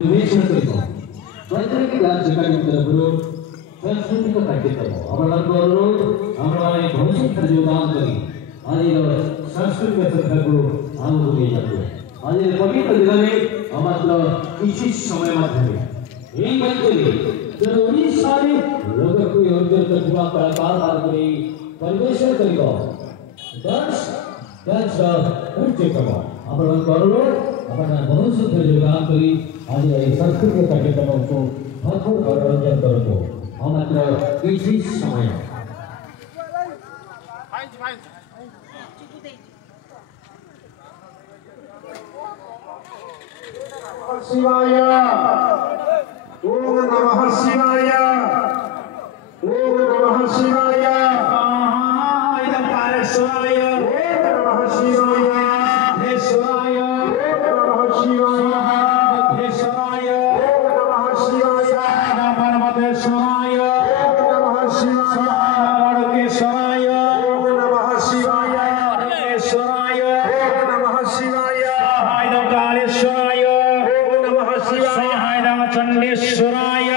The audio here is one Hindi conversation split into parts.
प्रत्येक कार्यक्रमहरू सांस्कृतिक कार्यक्रम अवलम्बनहरू हामीलाई भविष्यमा योगदान गरी आज सांस्कृतिक क्षेत्रको आगो लिएको आज पवित्र दिनले मात्र किछि समयमा थियो यही मान्छेले जब उडीसाले लोकको योगदान प्रतिभा कलाकारहरूले परिवेशन गरेको डान्स कार्यक्रम अवलम्बनहरू अपना भविष्यमा योगदान गरी आज सांस्कृतिक कार्यक्रमको भरपूर मनोरञ्जन गरेको मात्र किछि समय शिवाय ओम नमः शिवाय ओम नमः शिवाय इदं पारेश्वराय ओम नमः शिवाय हे शिवाय ओम नमः शिवाय हे शिवाय ओम नमः शिवाय परमेश्वराय ओम नमः शिवाय केशवाय ओम नमः शिवाय केशवाय ओम नमः शिवाय इदं कालेश्वराय चंडेश्वराय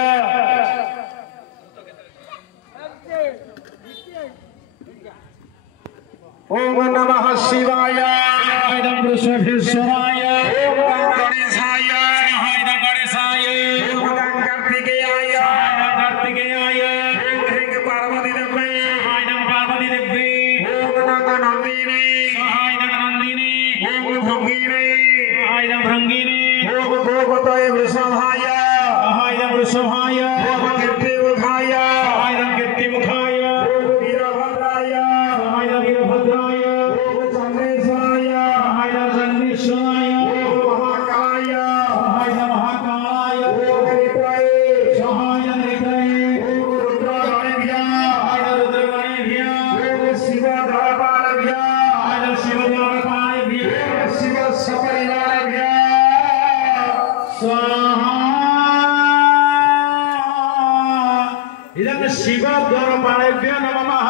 ओम नमः शिवाय इदं वृषभेश्वराय ओम गणेशाय इदं गणेशाय ओम कार्तिकेयाय कार्तिकेयाय ओम ह्रीं पार्वती देवी इदं पार्वती देवी ओम नंदिनी इदं नंदिनी ओम भृंगिनी इदं भृंगिनी ओम गोपतये वृषभाय वृषभाय ओम कीर्तिमुखाय इदं कीर्तिमुखाय ओम वीरभद्राय इदं वीरभद्राय ओम चंद्रेश्वराय इदं चंद्रेश्वराय ओम महाकाय इदं महाकाय ओम नित्याय इदं नित्याय ओम रुद्रगणेभ्य इदं रुद्रगणेभ्य ओम शिवद्वारपालेभ्य इदं शिवद्वारपालेभ्य ओम शिव सपरिवारेभ्य स्वाहा इदं शिव द्वारपालेभ्यो नमः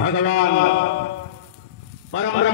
भगवान